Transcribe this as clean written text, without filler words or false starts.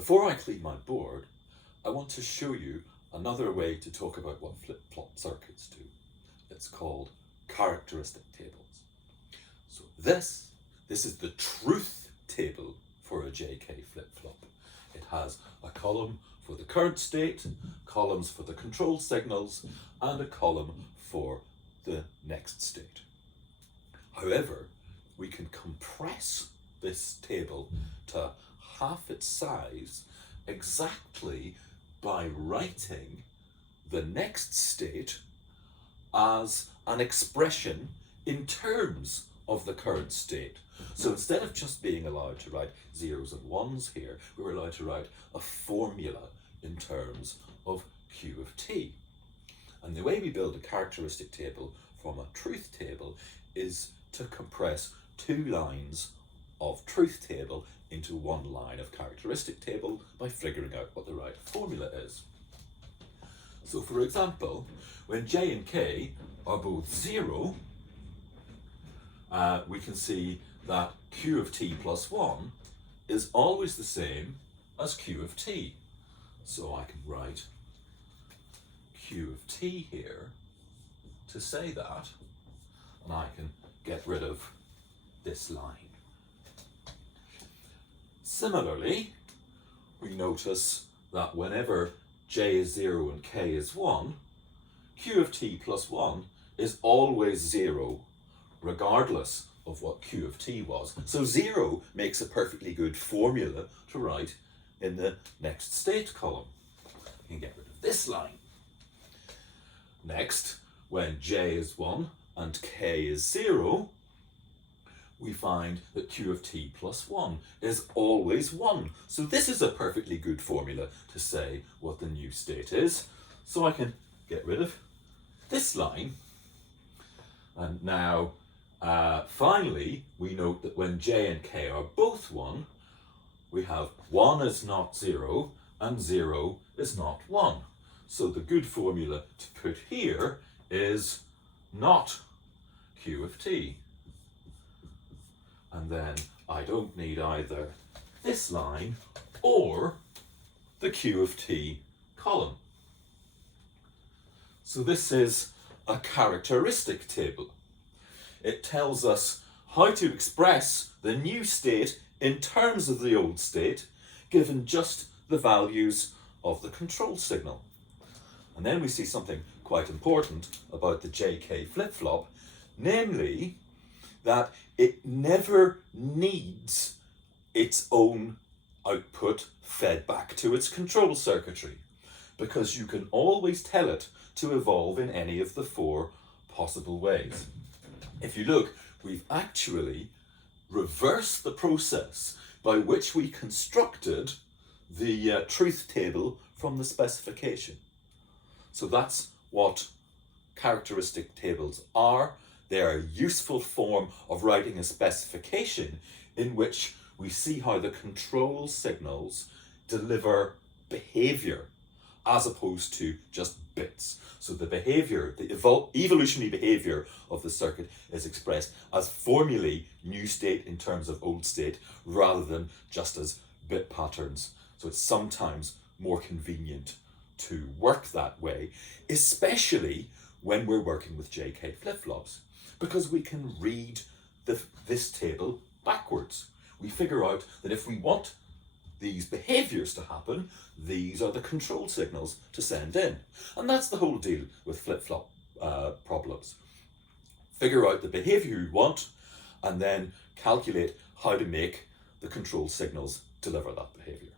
Before I clean my board, I want to show you another way to talk about what flip-flop circuits do. It's called characteristic tables. So this is the truth table for a JK flip-flop. It has a column for the current state, columns for the control signals, and a column for the next state. However, we can compress this table to half its size exactly by writing the next state as an expression in terms of the current state. So instead of just being allowed to write zeros and ones here, we're allowed to write a formula in terms of Q of t. And the way we build a characteristic table from a truth table is to compress two lines of truth table into one line of characteristic table by figuring out what the right formula is. So for example, when j and k are both 0, we can see that Q of t plus 1 is always the same as Q of t. So I can write Q of t here to say that, and I can get rid of this line. Similarly, we notice that whenever j is 0 and k is 1, Q of t plus 1 is always 0, regardless of what Q of t was. So 0 makes a perfectly good formula to write in the next state column. You can get rid of this line. Next, when j is 1 and k is 0, we find that Q of t plus 1 is always 1. So this is a perfectly good formula to say what the new state is. So I can get rid of this line. And now, finally, we note that when j and k are both 1, we have 1 is not 0 and 0 is not 1. So the good formula to put here is not Q of t. And then I don't need either this line or the Q of t column. So this is a characteristic table. It tells us how to express the new state in terms of the old state, given just the values of the control signal. And then we see something quite important about the JK flip-flop, namely that it never needs its own output fed back to its control circuitry, because you can always tell it to evolve in any of the four possible ways. If you look, we've actually reversed the process by which we constructed the truth table from the specification. So that's what characteristic tables are. They are a useful form of writing a specification in which we see how the control signals deliver behavior as opposed to just bits. So the behavior, the evolutionary behavior of the circuit is expressed as formulae, new state in terms of old state, rather than just as bit patterns. So it's sometimes more convenient to work that way, especially when we're working with JK flip-flops, because we can read this table backwards. We figure out that if we want these behaviors to happen, these are the control signals to send in. And that's the whole deal with flip-flop problems. Figure out the behavior you want, and then calculate how to make the control signals deliver that behavior.